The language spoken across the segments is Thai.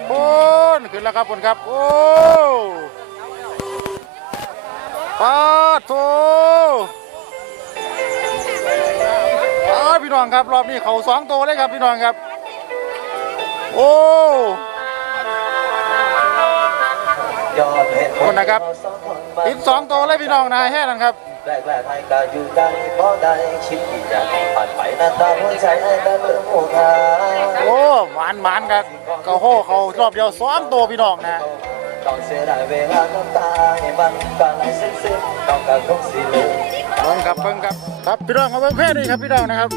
นั่นนะครับบนขึ้นแล้วครับบนครับ โอ้ปาดโถอ้าวพี่น้องครับ รอบนี้เขาสองตัวเลยครับพี่น้องครับ โอ้ยอดเหตุขอบคุณนะครับติดสองตัวเลยพี่น้องนะแค่นั้นครับ แรกแรกให้ก็อยู่ได้เพราะได้คิดที่จะผ่านไปหน้าตาหัวใจให้ได้เริ่มโอ้ทาโอ้หวานหวานครับกระโหเขารอบเดียวสองตัวพี่น้องนะต้องเสียดายเวลาน้ำตาให้มันก็ไหลซึ้งๆต้องการคงสิเลยเบิ่งครับเบิ่งครับครับพี่น้องมาเบิ่งแพ้นี่ครับพี่น้องนะครับ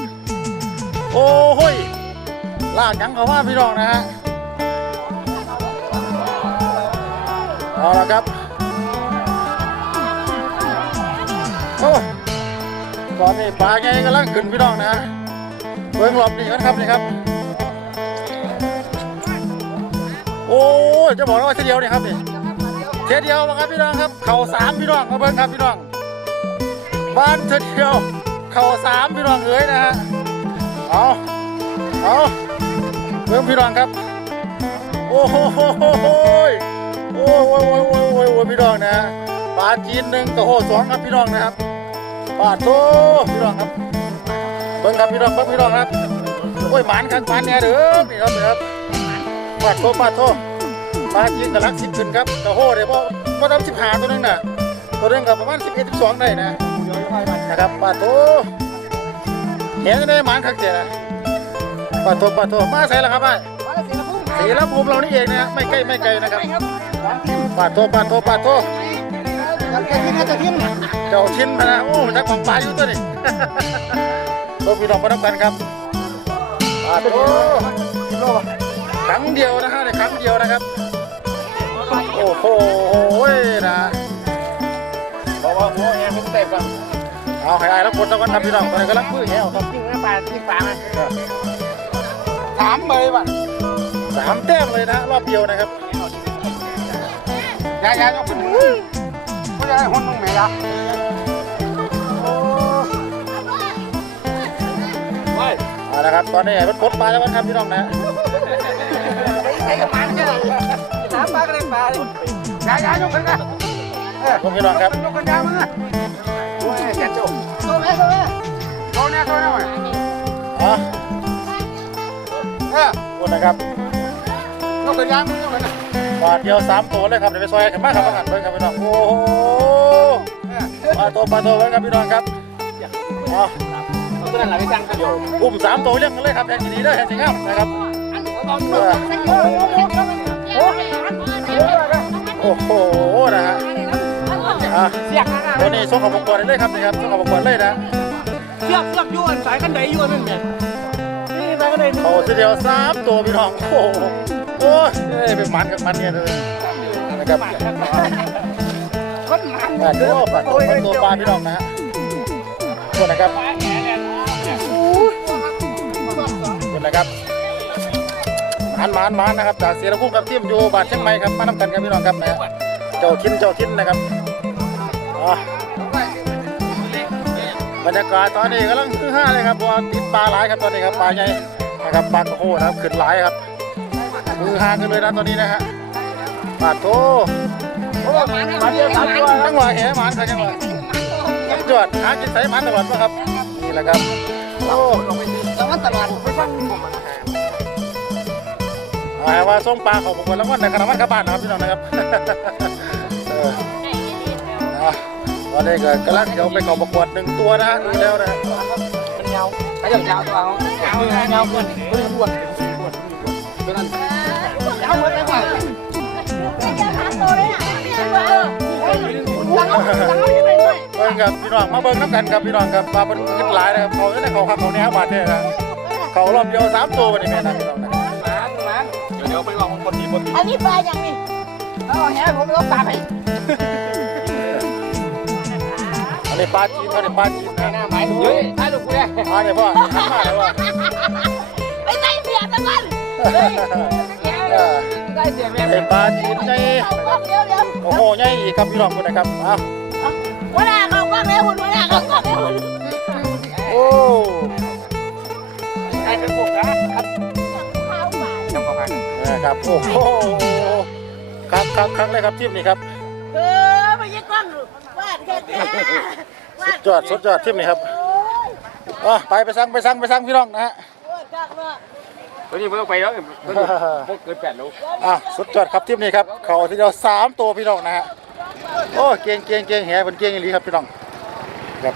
โอ้โหยลากหยังเขาว่าพี่น้องนะฮะเอาละครับ อ้ตอนนี้ปลาไงกำลังขึ้นพี่น้องนะเบิ่งรอบนี้กันครับนี่ครับ โอ้จะบอกว่าเทีเดียวนี่ครับนี่เทีเดียวมาครับพี่น้องครับ เข่าสามพี่น้องมาเบิ่งครับพี่น้อง บ้านเธอเดียว เข่าสามพี่น้องเอ๋ยนะฮะ เอาเอาเบิ่งพี่น้องครับ โอ้โหโอ้โหโอ้โหโอ้โหโอ้โหพี่น้องนะปลาจีนหนึ่งกระโหสองครับพี่น้องนะครับ ปลาโตพี่น้องครับเบิ่งครับพี่น้องเบิ่งพี่น้องครับโอ้ยหมานครับหมานแน่เด้อพี่น้องเด้อครับปลาโตปลาโตปลาจีนกระลักสิบขึ้นครับกระโหเดี๋ยวพ่อพ่อทำสิบหาตัวหนึงน่ะตัวหนึงกับประมาณสิบเอ็ดสิบสองได้นะนะครับปลาโตเห็นได้หมานคักเจนะปลาโตปลาโตมาใส่แล้วครับไอ้สีละภูมิเรานี่เองนะฮะไม่ใกล้ไม่ไกลนะครับปลาโตปลาโตปลาโต จ้าทิ้งนะเจ้าชิ้นพะนะโอ้จักของปลาอยู่ตัวนี้ตัวพี่น้องมาทำกันครับปลาโตครั้งเดียวนะฮะในครั้งเดียวนะครับ โอ้โหนะบอกว่าหัวแหผมเต็มก่อนเอาให้อายแล้วกดตะวันทำพี่น้องตอนนี้กำลังพื้นแหวครับจริงนะปลาที่ปลาไหมถามเบยว่ะสามแต้มเลยนะรอบเดียวนะครับยายยายยกขึ้น ผู้หญ่คนนุ่งไหมล่ะเอาละครับตอนนี้มันกดปลาแล้ววันครับพี่น้องนะไอ้กระปันเนี่ยถามปลาก็ได้ปลาดิยยายยายยกขึ้นนะเออคุณพี่น้องครับยกขึ้นยามึงอะโอ้ยแกโจ้โจ้แม่โจ้แม่โจ้เนี่ยโจ้เนี่ยเว้ยอ๋อเออคุณนะครับยกขึ้นยายมึงยกขึ้นนะปลาเดียวสามตัวเลยครับเดี๋ยวไปซอยกันมากครับประกันเลยครับพี่น้องโอ้ ปลาตัวปลาตัวไว้ครับพี่น้องครับอ๋อตัวนั้นหลังไปสั่งกันอยู่อุ้มสามตัวเรียกกันเลยครับแห่งนี้ได้แห่งนี้ครับนะครับเออโอ้โหนะฮะอะเสียกนะตัวนี้ส่งเของประกวดเลยครับนี่ครับส่งเของประกวดเลยนะเสียกเสียกยวนสายกันไหนยวนนั่นแหละนี่สายกันไหนโอ้ทีเดียวสามตัวพี่น้องโอ้โหโอ้ยเอ้ยเป็นมันกับมันเนี่ยเลยนะครับคนหมัน อ่าตัวปลาตัวปลาตัวปลาพี่น้องนะฮะตัวนะครับตัวนะครับมันมันมันนะครับจากเสียรภูมิกับทีมอยู่บาดเชียงใหม่ครับมานำกันครับพี่น้องครับนะฮะเจ้าทิ้นเจ้าทิ้นนะครับอ๋อบรรยากาศตอนนี้กำลังคือห้าเลยครับเพราะติดปลาหลายครับตอนนี้ครับปลาใหญ่นะครับปลากระโหนะครับขึ้นหลายครับมือหากันเลยนะตอนนี้นะฮะปลาโต มาเดียวสามตัวจังหวะแหหมันครับจังหวะจวดหากินใส่หมันตลอดป่ะครับ นี่แหละครับ โอ้แล้วมันตลอดไม่ฟังผมหมายว่าส่งปลาของผมคนละวันในคณะวัดกระบานนะครับพี่น้องนะครับเอออะตอนนี้ก็กำลังเดี๋ยวไปเขอประกวดหนึ่งตัวนะฮะดูแล้วนะมันยาวขยับยาวตัวเอายาวยาวเกินเฮ้ยปวดปวดเป็นนั่นยาวเหมือนไอ้หว่าเเบิ่งครับพี่น้องมาเบิ่งน้ำกันครับพี่น้องครับปลาเป็นขึ้นหลายนะครับเขาเนี่ยเขาขับเขาเนี่ยบาดเนี่ยนะเขารอบเดียวสามตัววันนี้แม่นะพี่น้องนะมามาเดี๋ยวเดี๋ยวไปวางบนทีบนทีอันนี้ปลาอย่างนี้เอาแหผมเอาปลาไปอันนี้ปลาจีนอันนี้ปลาจีนนะหน้าไม้เฮ้ยถ่ายรูปกูเนี่ยมาเนี่ยพ่อหันมาเลยว่าไม่ใช่เสียบแล้วกัน เออได้เสียแม่ไปลาจีนไงเดี๋ยวเดี๋ยวโอ้โหใหญ่อีกครับพี่น้องคนนะครับอ้าวหัวหน้าเขากว้างแล้วหุ่นหัวหน้าเขากว้างแล้วหุ่นโอ้ได้เป็นพวกนะข้าวหวานยังประมาณเอนะครับโอ้โหครับครับครับเลยครับทีมนี้ครับเออไม่ใช่กล้องวาดแค่แค่สุดยอดสุดยอดทีมนี้ครับอะไปไปสั่งไปสั่งไปสั่งพี่น้องนะฮะ ตัวนี้ไม่ต้องไปแล้วตัวนี้พวกเกินแปดโลอะสุดยอดครับทีมนี้ครับ เขาทีเดียวสามตัวพี่น้องนะฮะ โอ้ เก่งเก่งเก่งแหเป็นเก่งอีหลีครับพี่น้อง ครับ